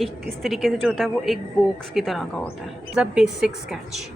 एक इस तरीके से जो होता है वो एक बॉक्स की तरह का होता है, द बेसिक स्केच।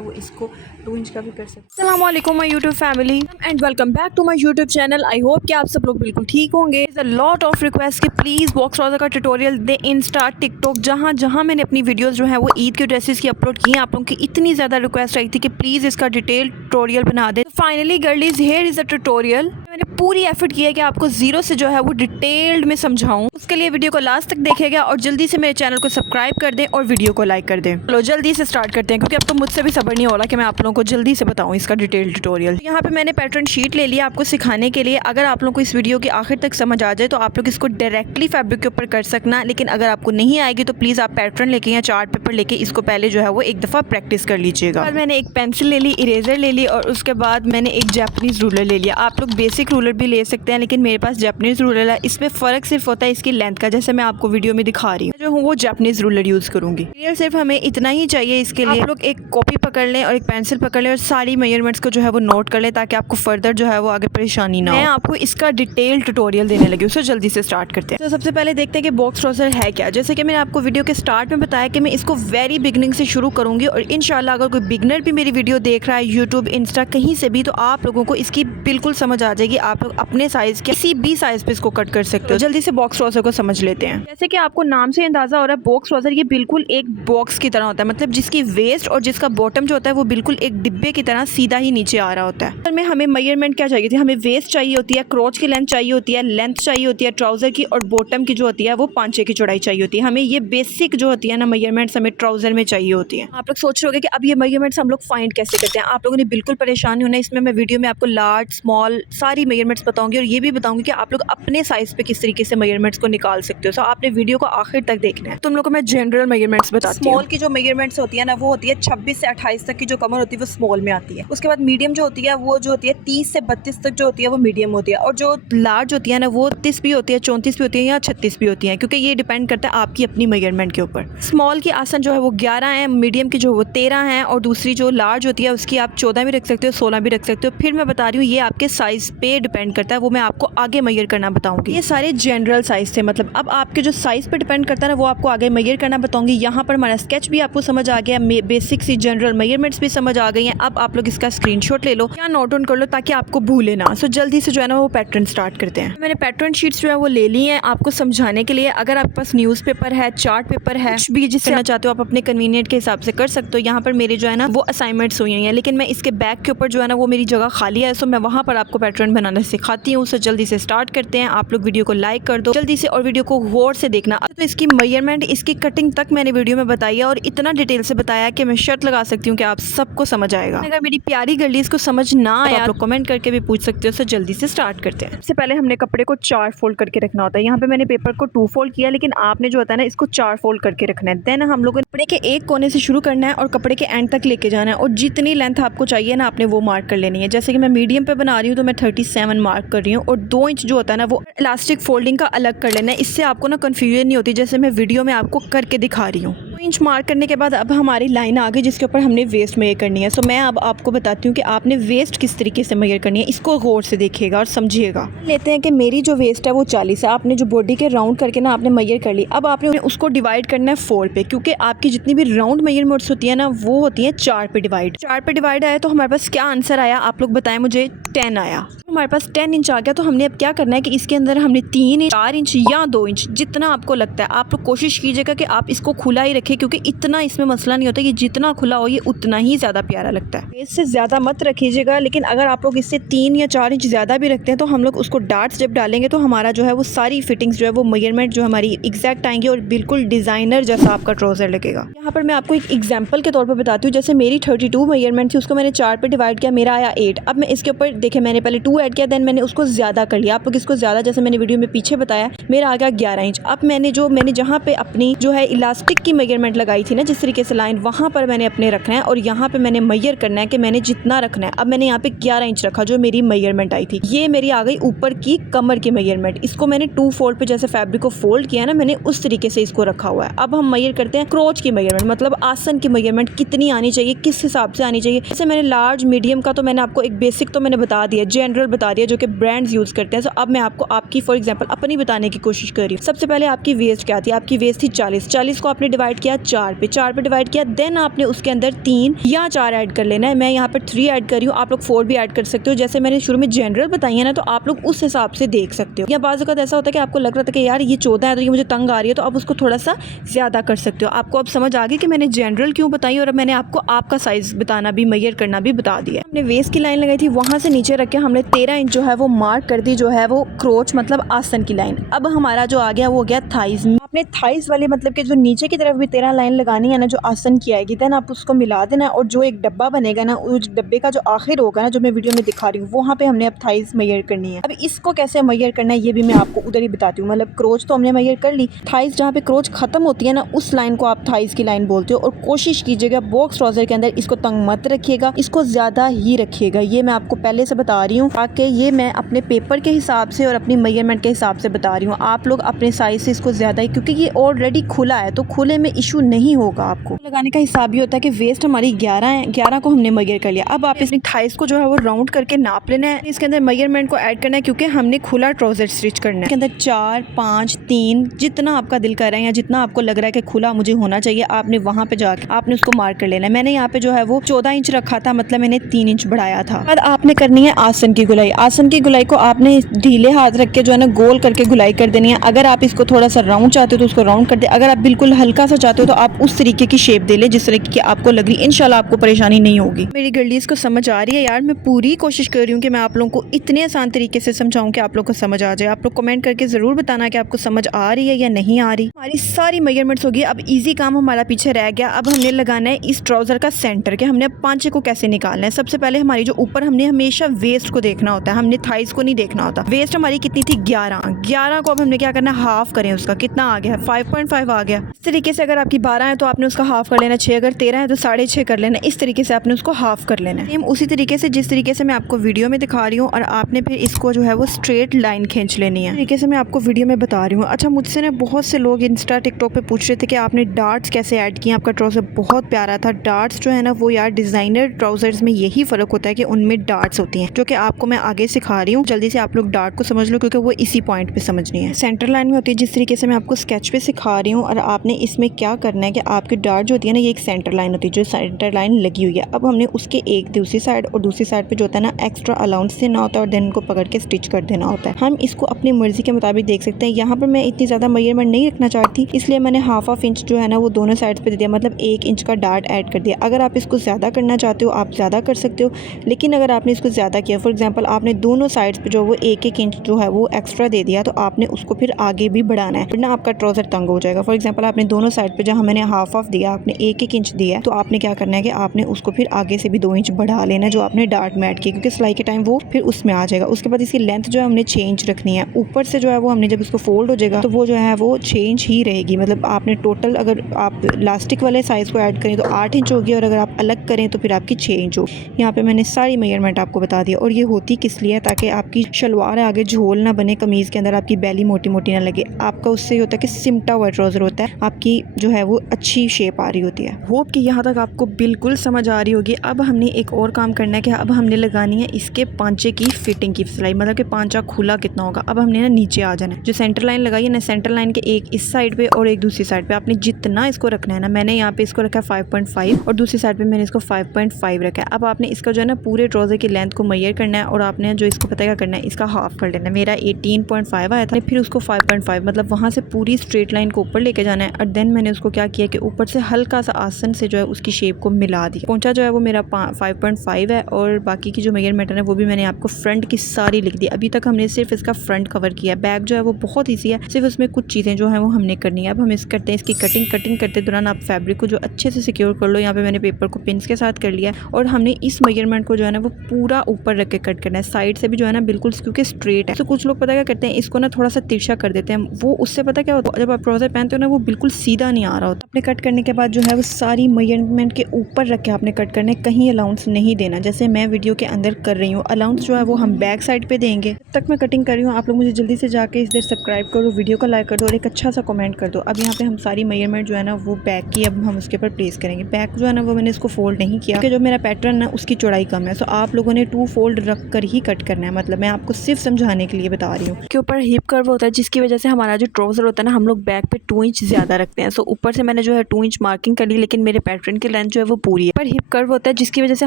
वो इसको 2 इंच का भी कर सकते हैं। अस्सलाम वालेकुम my YouTube family and welcome back to my YouTube channel. I hope कि आप सब लोग बिल्कुल ठीक होंगे। अ लॉट ऑफ रिक्वेस्ट कि प्लीज़ बॉक्स ट्राउज़र का ट्यूटोरियल दे इंस्टा टिकटॉक जहाँ मैंने अपनी वीडियोस जो है वो ईद के ड्रेसेस की अपलोड की हैं। आप लोगों की इतनी ज़्यादा रिक्वेस्ट आई थी कि प्लीज़ इसका डिटेल ट्यूटोरियल बना दे। Finally girlies here is a tutorial. मैंने पूरी एफर्ट किया है कि आपको जीरो से जो है वो डिटेल्ड में समझाऊं। उसके लिए वीडियो को लास्ट तक देखिएगा और जल्दी से मेरे चैनल को सब्सक्राइब कर दें और वीडियो को लाइक कर दें। चलो जल्दी से स्टार्ट करते हैं क्योंकि अब तो मुझसे भी सब्र नहीं हो रहा कि मैं आप लोगों को जल्दी से बताऊं इसका डिटेल ट्यूटोरियल। यहाँ पे मैंने पैटर्न शीट ले लिया आपको सिखाने के लिए। अगर आप लोगों को इस वीडियो के आखिर तक समझ आ जाए तो आप लोग इसको डायरेक्टली फैब्रिक के ऊपर कर सकना, लेकिन अगर आपको नहीं आएगी तो प्लीज़ आप पैटर्न लेके या चार्ट पेपर लेके इसको पहले जो है वो एक दफ़ा प्रैक्टिस कर लीजिएगा। और मैंने एक पेंसिल ले ली, इरेजर ले ली और उसके बाद मैंने एक जापानीज़ रूलर ले लिया। आप लोग बेसिक रूलर भी ले सकते हैं, लेकिन मेरे पास जापानीज़ रूलर है। इसमें फ़र्क सिर्फ होता है इसकी लेंथ का, जैसे मैं आपको वीडियो में दिखा रही हूँ जो हूँ वो जापानीज़ रूलर यूज़ करूँगी। ये सिर्फ हमें इतना ही चाहिए। इसके लिए आप लोग एक कॉपी पकड़ लें और एक पेंसिल पकड़ लें और सारी मेजरमेंट्स को जो है वो नोट कर लें ताकि आपको फर्दर जो है वो आगे परेशानी ना हो। मैं आपको इसका डिटेल ट्यूटोरियल देने लगी हूँ, सो जल्दी से स्टार्ट करते हैं। तो सबसे पहले देखते हैं कि बॉक्स ट्राउज़र है क्या। जैसे कि मैंने आपको वीडियो के स्टार्ट में बताया कि मैं इसको वेरी बिगनिंग से शुरू करूँगी और इंशाल्लाह अगर कोई बिगनर भी मेरी वीडियो देख रहा है यूट्यूब इंस्टा कहीं से भी, तो आप लोगों को इसकी बिल्कुल समझ आ जाएगी। आप लोग अपने साइज़ के किसी भी साइज़ पे इसको कट कर सकते हो। जल्दी से बॉक्स ट्राउज़र को समझ लेते हैं। जैसे कि आपको नाम से अंदाज़ा हो रहा है बॉक्स ट्राउज़र ये बिल्कुल एक बॉक्स की तरह होता है, मतलब जिसकी वेस्ट और जिसका बॉटम जो होता है वो बिल्कुल एक डिब्बे की तरह सीधा ही नीचे आ रहा होता है। में हमें मेजरमेंट क्या चाहिए थी, हमें वेस्ट चाहिए होती है, क्रोच की लेंथ चाहिए होती है, लेंथ चाहिए होती है ट्राउज़र की, और बॉटम की जो होती है वो 5 की चौड़ाई चाहिए होती है। हमें ये बेसिक जो होती है ना मेजरमेंट्स हमें ट्राउज़र में चाहिए होती है। आप लोग सोच रहे होंगे कि अब ये मेजरमेंट्स हम लोग फाइंड कैसे करते हैं। आप लोगों ने बिल्कुल परेशान नहीं होना, इसमें मैं वीडियो में आपको लार्ज स्मॉल सारी मेजरमेंट्स बताऊंगी और ये भी बताऊंगी कि आप लोग अपने साइज पे किस तरीके से मेजरमेंट्स को निकाल सकते हो। सो आपने वीडियो को आखिर तक देखना है। तुम लोग को मैं जनरल मेजरमेंट्स बताती हूँ। स्मॉल की जो मेजरमेंट्स होती है ना वो होती है 26 से 28 तक की जो कमर होती है वो स्मॉल में आती है। उसके बाद मीडियम जो होती है वो जो होती है 30 से 32 तक जो होती है वो मीडियम होती है, और जो लार्ज होती है ना वो 30 भी होती है, 34 भी होती है या 36 भी होती है, क्योंकि ये डिपेंड करता है आपकी अपनी मेजरमेंट के ऊपर। स्मॉल की आसन जो है वो 11 है, मीडियम की जो वो 13 है, और दूसरी जो लार्ज होती है उसकी आप 14 भी रख सकते हो, 16 भी रख सकते हो। फिर मैं बता रही हूँ ये आपके साइज पे डिपेंड करता है, वो मैं आपको आगे मेजर करना बताऊंगी। ये सारे जनरल साइज थे, मतलब अब आपके जो साइज पे डिपेंड करता है ना वो आपको आगे मेजर करना बताऊंगी। यहाँ पर हमारा स्केच भी आपको समझ आ गया, बेसिक सी जनरल मेजरमेंट्स भी समझ आ गई हैं। अब आप लोग इसका स्क्रीनशॉट ले लो या नोट डाउन कर लो ताकि आपको भूले ना। सो जल्दी से जो है ना वो पैटर्न स्टार्ट करते हैं। मैंने पैटर्न शीट्स जो है वो ले ली हैं आपको समझाने के लिए। अगर आपके पास न्यूज़पेपर है, चार्ट पेपर है, कुछ भी जिससे करना चाहते हो आप अपने कन्वीनियंट के हिसाब से कर सकते हो। यहाँ पर मेरे जो है ना वो असाइनमेंट्स हुई हैं, लेकिन मैं इसके बैक के ऊपर जो है ना वो मेरी जगह खाली है, सो मैं वहाँ पर आपको पैटर्न बनाना सिखाती हूँ। सो जल्दी से स्टार्ट करते हैं। आप लोग वीडियो को लाइक कर दो जल्दी से और वीडियो को गौर से देखना। तो इसकी मेजरमेंट इसकी कटिंग तक मैंने वीडियो में बताई है और इतना डिटेल से बताया कि मैं शर्त लगा सकती हूँ कि आप सबको समझ आएगा। अगर मेरी प्यारी गर्लीज को समझ ना आया आप लोग कमेंट करके भी पूछ सकते हो। सो जल्दी से स्टार्ट करते हैं। सबसे पहले हमने कपड़े को 4 फोल्ड करके रखना होता है। यहाँ पे मैंने पेपर को 2 फोल्ड किया, लेकिन आपने जो होता है ना इसको 4 फोल्ड करके रखना है। देन हम लोगों ने कपड़े के एक कोने से शुरू करना है और कपड़े के एंड तक लेके जाना है, और जितनी लेंथ आपको चाहिए ना आपने वो मार्क कर लेनी है। जैसे कि मैं मीडियम पे बना रही हूँ तो मैं 37 मार्क कर रही हूँ, और 2 इंच जो होता है ना वो इलास्टिक फोल्डिंग का अलग कर लेना है। इससे आपको ना कन्फ्यूजन नहीं होती, जैसे मैं वीडियो में आपको करके दिखा रही हूँ। 2 इंच मार्क करने के बाद अब हमारी लाइन आ गई जिसके ऊपर हमने वेस्ट मेजर करनी है। सो मैं अब आपको बताती हूँ कि आपने वेस्ट किस तरीके से मेजर करनी है। इसको गौर से देखिएगा और समझिएगा। लेते हैं कि मेरी जो वेस्ट है वो 40 है। आपने जो बॉडी के राउंड करके ना आपने मेजर कर ली। अब आपने उसको डिवाइड करना है 4 पे, क्योंकि आपकी जितनी भी राउंड मेजरमेंट्स होती है ना वो होती है 4 पे डिवाइड। 4 पे डिवाइड आया तो हमारे पास क्या आंसर आया आप लोग बताएं मुझे। 10 आया। हमारे पास 10 इंच आ गया। तो हमने अब क्या करना है कि इसके अंदर हमने 3 इंच, 4 इंच या 2 इंच जितना आपको लगता है आप लोग कोशिश कीजिएगा कि आप इसको खुला ही रखें, क्योंकि इतना इसमें मसला नहीं होता कि जितना खुला हो ये उतना ही ज़्यादा प्यारा लगता है। इससे ज़्यादा मत रखिएगा, लेकिन अगर आप लोग इससे 3 या 4 इंच ज़्यादा भी रखते हैं तो हम लोग उसको डार्ट्स जब डालेंगे तो हमारा जो है वो सारी फिटिंग्स जो है वो मेजरमेंट जो हमारी एग्जैक्ट आएंगी और बिल्कुल डिज़ाइनर जैसा आपका ट्राउज़र लगेगा। यहाँ पर मैं आपको एक एग्जाम्पल के तौर पर बताती हूँ। जैसे मेरी 32 मेजरमेंट थी, उसको मैंने 4 पे डिवाइड किया, मेरा आया 8। अब मैं इसके ऊपर देखें मैंने पहले 2 ऐड किया, देन मैंने उसको ज़्यादा कर लिया। आप लोग इसको ज़्यादा, जैसे मैंने वीडियो में पीछे बताया, मेरा आ गया 11 इंच। अब मैंने जहाँ पे अपनी जो है इलास्टिक की मेजरमेंट मेजरमेंट लगाई थी ना, जिस तरीके से लाइन वहाँ पर मैंने अपने रखना है और यहाँ पे मैंने मैयर करना है कि मैंने जितना रखना है। अब मैंने यहाँ पे 11 इंच रखा जो मेरी मेजरमेंट आई थी। ये मेरी आ गई ऊपर की कमर की मेजरमेंट। इसको मैंने 2 फोल्ड पे जैसे फैब्रिक को फोल्ड किया ना, मैंने उस तरीके से इसको रखा हुआ है। अब हम मेजर करते हैं क्रोच की मेजरमेंट, मतलब आसन की मेजरमेंट कितनी आनी चाहिए, किस हिसाब से आनी चाहिए। जैसे मैंने लार्ज मीडियम का तो मैंने आपको एक बेसिक तो मैंने बता दिया, जनरल बता दिया जो कि ब्रांड्स यूज करते हैं। तो अब मैं आपको आपकी फॉर एग्जांपल अपनी बताने की कोशिश कर रही हूँ। सबसे पहले आपकी वेस्ट क्या थी, आपकी वेस्ट थी 40 को आपने डिवाइड किया 4 पे डिवाइड किया, देन आपने उसके अंदर 3 या 4 ऐड कर लेना है। मैं यहाँ पर 3 ऐड कर रही हूँ, आप लोग 4 भी ऐड कर सकते हो। जैसे मैंने शुरू में जनरल बताई है ना, तो आप लोग उस हिसाब से देख सकते हो। या बाज़ वक़्त ऐसा होता है कि आपको लग रहा था कि यार ये 14 है तो ये मुझे तंग आ रही है, तो आप उसको थोड़ा सा ज़्यादा कर सकते हो। आपको अब समझ आ गई कि मैंने जनरल क्यों बताई और अब मैंने आपको आपका साइज़ बताना भी, मेजर करना भी बता दिया। हमने वेस्ट की लाइन लगाई थी, वहाँ से नीचे रख के हमने 13 इंच जो है वो मार्क कर दी, जो है वो क्रोच मतलब आसन की लाइन। अब हमारा जो आ गया वो हो गया थाइज। आपने थाइज वाले मतलब कि जो नीचे की तरफ भी 13 लाइन लगानी है ना, जो आसन की आएगी, देन आप उसको मिला देना और जो एक डब्बा बनेगा ना, उस डब्बे का जो आखिर होगा ना, जो मैं वीडियो में दिखा रही हूँ, वहाँ पे हमने अब थाइज मेजर करनी है। अब इसको कैसे मेजर करना है ये भी मैं आपको उधर ही बताती हूँ। मतलब क्रोच तो हमने मेजर कर ली, थाइज जहाँ पे क्रोच खत्म होती है ना, उस लाइन को आप थाइज की लाइन बोलते हो। और कोशिश कीजिएगा बॉक्स ट्राउजर के अंदर इसको तंग मत रखिएगा, इसको ज्यादा ही रखिएगा। ये मैं आपको पहले से बता रही हूँ, ताकि ये मैं अपने पेपर के हिसाब से और अपनी मेजरमेंट के हिसाब से बता रही हूँ। आप लोग अपने साइज से इसको ज्यादा ही, क्योंकि ये ऑलरेडी खुला है तो खुले में इशू नहीं होगा। आपको लगाने का हिसाब ये होता है कि वेस्ट हमारी 11 है, 11 को हमने मेजर कर लिया। अब आप इसमें थाइस को जो है वो राउंड करके नाप लेना है, इसके अंदर मेजरमेंट को ऐड करना है, क्योंकि हमने खुला ट्राउजर स्टिच करना है। इसके अंदर 4, 5, 3 जितना आपका दिल कर रहा है या जितना आपको लग रहा है कि खुला मुझे होना चाहिए, आपने वहां पे जाके आपने उसको मार्क कर लेना है। मैंने यहाँ पे जो है वो 14 इंच रखा था, मतलब मैंने 3 इंच बढ़ाया था। अब आपने करनी है आसन की गुलाई। आसन की गुलाई को आपने ढीले हाथ रख के जो है ना गोल करके गुलाई कर देनी है। अगर आप इसको थोड़ा सा राउंड चाहते हो तो उसको राउंड कर दे, अगर आप बिल्कुल हल्का सा चाहते हो तो आप उस तरीके की शेप दे ले जिस तरीके की आपको लग रही। इंशाल्लाह आपको परेशानी नहीं होगी। मेरी गर्लीज को समझ आ रही है यार, मैं पूरी कोशिश कर रही हूँ कि मैं आप लोगों को इतने आसान तरीके से समझाऊं कि आप लोग को समझ आ जाए। आप लोग कमेंट करके जरूर बताना कि आपको समझ आ रही है या नहीं आ रही। हमारी सारी मेजरमेंट्स होगी, अब इजी काम हमारा पीछे रह गया। अब हमने लगाना है इस ट्राउजर का सेंटर, के हमने पांचे को कैसे निकालना है। सबसे पहले हमारी जो ऊपर, हमने हमेशा वेस्ट को देखना होता है, हमने थाइस को नहीं देखना होता। वेस्ट हमारी कितनी थी 11 को अब हमने क्या करना है, हाफ करें उसका। कितना आ गया, 5.5 आ गया। इस तरीके से अगर आपकी 12 है तो आपने उसका हाफ कर लेना, 6 अगर 13 है तो 6.5 कर लेना। इस तरीके से आपने उसको हाफ कर लेना है। सेम उसी तरीके से जिस तरीके से मैं आपको वीडियो में दिखा रही हूँ, और आपने फिर इसको जो है वो स्ट्रेट लाइन खींच लेनी है, तरीके से मैं आपको वीडियो में बता रही हूँ। अच्छा, मुझसे ना बहुत से लोग इंस्टा टिकटॉक पे पूछ रहे थे कि आपने डार्ट्स कैसे ऐड किए, आपका ट्राउजर बहुत प्यारा था। डार्ट्स जो है ना वो यार डिजाइनर ट्राउजर्स में यही फर्क होता है कि उनमें डार्ट्स होती हैं, जो कि आपको मैं आगे सिखा रही हूँ। जल्दी से आप लोग डार्ट को समझ लो, क्योंकि वो इसी पॉइंट पे समझनी है। सेंटर लाइन में होती है जिस तरीके से मैं आपको स्केच पे सिखा रही हूँ। और आपने इसमें क्या करना है कि आपकी डार्ट जो होती है ना, ये एक सेंटर लाइन होती है, जो सेंटर लाइन लगी हुई है। अब हमने उसके एक दूसरी साइड और दूसरी साइड पे जो होता है ना एक्स्ट्रा अलाउंस देना होता है, और देन उनको पकड़ के स्टिच कर देना होता है। हम इसको अपनी मर्जी के मुताबिक देख सकते हैं। यहाँ पर मैं इतनी ज़्यादा मेजरमेंट नहीं रखना चाहती, इसलिए मैंने हाफ इंच जो है ना वो दोनों साइड पे दे दिया, मतलब 1 इंच का डार्ट ऐड कर दिया। अगर आप इसको ज़्यादा करना चाहते हो आप ज़्यादा कर सकते हो, लेकिन अगर आपने इसको ज़्यादा किया, फॉर एग्जाम्पल आपने दोनों साइड्स पे जो वो 1-1 इंच जो है वो एक्स्ट्रा दे दिया, तो आपने उसको फिर आगे भी बढ़ाना है, वरना आपका ट्राउजर तंग हो जाएगा। फॉर एग्जाम्पल आपने दोनों साइड पे जहाँ मैंने हाफ दिया, आपने 1-1 इंच दिया, तो आपने क्या करना है कि आपने उसको फिर आगे से भी 2 इंच बढ़ा लेना, जो आपने डार्ट में ऐड किया, क्योंकि सिलाई के टाइम वो फिर उसमें आ जाएगा। उसके बाद इसकी लेंथ जो है हमने 6 इंच रखनी है। ऊपर से जो है वो हमने जब इसको फोल्ड हो जाएगा तो वो जो है वो 6 इंच ही रहेगी। मतलब आपने टोटल अगर आप लास्टिक वाले साइज़ को ऐड करें तो 8 इंच होगी, और अगर आप अलग करें तो फिर आपकी 6 इंच होगी। यहाँ पे मैंने सारी मेजरमेंट आपको बता दिया। और ये होती किस लिए, ताकि आपकी शलवार आगे झोल ना बने, कमीज़ के अंदर आपकी बैली मोटी मोटी ना लगे। आपका उससे होता है कि सिमटा हुआ ट्राउजर होता है, आपकी जो है वो अच्छी शेप आ रही होती है। होप कि यहाँ तक आपको बिल्कुल समझ आ रही होगी। अब हमने एक और काम करना है कि अब हमने लगानी है इसके पांचे की फिटिंग की सिलाई, मतलब कि पांचा खुला कितना होगा। अब हमने ना नीचे आ जाना है, जो सेंटर लाइन लगाई है ना, सेंटर लाइन के एक इस साइड पे और एक दूसरी साइड पे आपने जितना इसको रखना है ना, मैंने यहाँ पे इसको रखा है 5.5 और दूसरी साइड पे मैंने इसको 5.5 रखा है। अब आपने इसका जो है ना पूरे ट्राउजर की लेंथ को मेजर करना है, और आपने जो इसको पता क्या करना है, इसका हाफ कर लेना है। मेरा 18.5 आया था, फिर उसको 5.5 मतलब वहाँ से पूरी स्ट्रेट लाइन को ऊपर लेके जाना है। और देन मैंने उसको क्या किया कि ऊपर से हल्का सा आसन से जो है उसकी शेप को मिला दिया। पोंचा जो है वो मेरा 5.5 है, और बाकी की जो मेजरमेंट है वो भी मैंने आपको फ्रंट की सारी लिख दी। अभी तक हमने सिर्फ इसका फ्रंट कवर किया है। बैक जो है वो बहुत ईजी है, सिर्फ उसमें कुछ चीज़ें जो है वो हमने करनी है। अब हम करते हैं इसकी कटिंग करते दौरान आप फैब्रिक को जो अच्छे से सिक्योर कर लो। यहाँ पे मैंने पेपर को पिन्स के साथ कर लिया, और हमने इस मेजरमेंट को जो है ना वो पूरा ऊपर रख के कट करना है, साइड से भी जो है ना बिल्कुल, क्योंकि स्ट्रेट है। तो कुछ लोग पता क्या करते हैं, इसको ना थोड़ा सा तिरछा कर देते हैं। वो उससे पता क्या होता है, जब आप ट्राउजर पहनते हो ना वो बिल्कुल सीधा नहीं नहीं आ रहा होता। आपने कट करने के बाद जो है वो सारी मेजरमेंट के ऊपर रख के आपने कट करने, कहीं अलाउंस नहीं देना, जैसे मैं वीडियो के अंदर कर रही हूँ। अलाउंस जो है वो हम बैक साइड पे देंगे। जब तक मैं कटिंग कर रही हूँ आप लोग मुझे जल्दी से जाके इस देर सब्सक्राइब करो, वीडियो को लाइक कर दो और एक अच्छा सा कमेंट कर दो। अब यहाँ पे हम सारी मेजरमेंट जो है ना वो बैक की अब हम उसके ऊपर प्लेस करेंगे। बैक जो है ना वो मैंने इसको फोल्ड नहीं किया क्योंकि जो मेरा पैटर्न है उसकी चौड़ाई कम है, सो आप लोगों ने 2 फोल्ड रख कर ही कट करना है। मतलब मैं आपको सिर्फ समझाने के लिए बता रही हूँ। के ऊपर हिप कर्व होता है जिसकी वजह से हमारा जो ट्राउज़र होता है ना हम लोग बैक पे 2 इंच ज़्यादा रखते हैं। सो ऊपर से मैंने जो है 2 इंच मार्किंग कर ली, लेकिन मेरे पैटर्न की लेंथ जो है वो पूरी है। पर हिप कर्व होता है जिसकी वजह से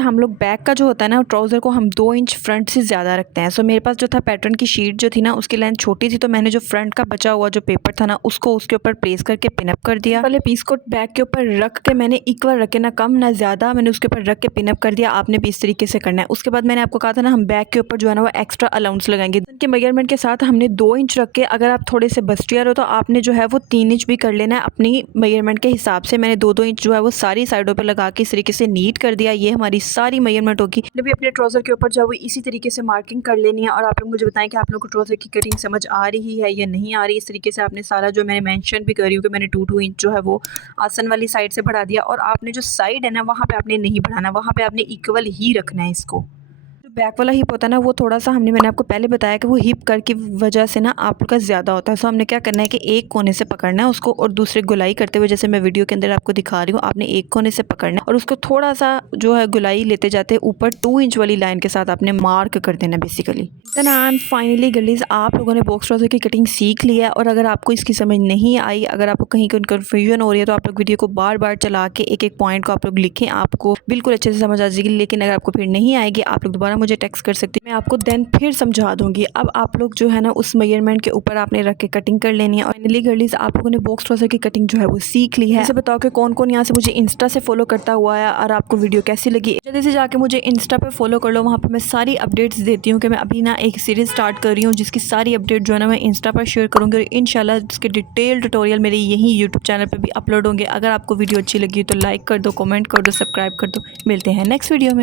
हम लोग बैक का जो होता है ना ट्राउज़र को हम 2 इंच फ्रंट से ज़्यादा रखते हैं। सो मेरे पास जो था पैटर्न की शीट जो थी ना उसकी लेंथ छोटी थी, तो मैंने जो फ्रंट का बचा हुआ जो पेपर था ना उसको उसके ऊपर प्लेस करके पिनअप कर दिया। पहले पीस को बैक के ऊपर रख के मैंने इक्वल रखे, ना कम ना ज़्यादा, मैंने उसके ऊपर रख के पिनअप कर दिया। आपने भी इस तरीके से करना है। उसके बाद मैंने आपको कहा था ना हम बैक के ऊपर जो है ना वो एक्स्ट्रा अलाउंस लगाएंगे। उनके मेजरमेंट के साथ हमने 2 इंच रख के, अगर आप थोड़े से बस्टियर हो तो आपने जो है वो 3 इंच भी कर लेना है अपनी मेजरमेंट के हिसाब से। मैंने 2-2 इंच जो है वो सारी साइडों पर लगा के इस तरीके से नीट कर दिया। ये हमारी सारी मेजरमेंट होगी। भी अपने ट्राउज़र के ऊपर जो है वो इसी तरीके से मार्किंग कर लेनी है। और आप लोग मुझे बताएं कि आप लोग को ट्राउज़र की कटिंग समझ आ रही है या नहीं आ रही। इस तरीके से आपने सारा जो मैंने मेंशन भी कर रही हूँ कि मैंने 2-2 इंच जो है वो आसन वाली साइड से बढ़ा दिया। और आपने जो साइड है ना वहाँ पे आपने नहीं बढ़ाना, वहाँ पे आपने इक्वल ही रखना है इसको। जो बैक वाला हिप होता है ना वो थोड़ा सा मैंने आपको पहले बताया कि वो हिप कर की वजह से ना आपका ज़्यादा होता है। सो हमने क्या करना है कि एक कोने से पकड़ना है उसको और दूसरे गुलाई करते हुए, जैसे मैं वीडियो के अंदर आपको दिखा रही हूँ, आपने एक कोने से पकड़ना है और उसको थोड़ा सा जो है गुलाई लेते जाते ऊपर 2 इंच वाली लाइन के साथ आपने मार्क कर देना basically. Then and finally girls आप लोगों ने बॉक्स ट्राउज़र की कटिंग सीख लिया। और अगर आपको इसकी समझ नहीं आई, अगर आपको कहीं कन्फ्यूजन हो रही है, तो आप लोग वीडियो को बार बार चला के एक एक पॉइंट को आप लोग लिखें, आपको बिल्कुल अच्छे से समझ आ जाएगी। लेकिन अगर आपको फिर नहीं आएगी आप लोग दोबारा मुझे टेक्स्ट कर सकते हैं, मैं आपको देन फिर समझा दूंगी। अब आप लोग जो है ना उस मेजरमेंट के ऊपर आपने रख के कटिंग कर लेनी है। और फाइनली गर्ल्स आप लोगों ने बॉक्स ट्राउज़र की कटिंग जो है वो सीख ली है। ऐसे बताओ कि कौन कौन यहाँ से मुझे इंस्टा से फॉलो करता हुआ है और आपको वीडियो कैसी लगी। जल्दी से जाके मुझे इंस्टा पे फॉलो कर लो, वहाँ पर मैं सारी अपडेट्स देती हूँ कि मैं अभी ना एक सीरीज़ स्टार्ट कर रही हूँ जिसकी सारी अपडेट जो है ना मैं इंस्टा पर शेयर करूँगी। और इंशाल्लाह इसके डिटेल ट्यूटोरियल मेरे यही यूट्यूब चैनल पर भी अपलोड होंगे। अगर आपको वीडियो अच्छी लगी तो लाइक कर दो, कमेंट कर दो, सब्सक्राइब कर दो। मिलते हैं नेक्स्ट वीडियो में।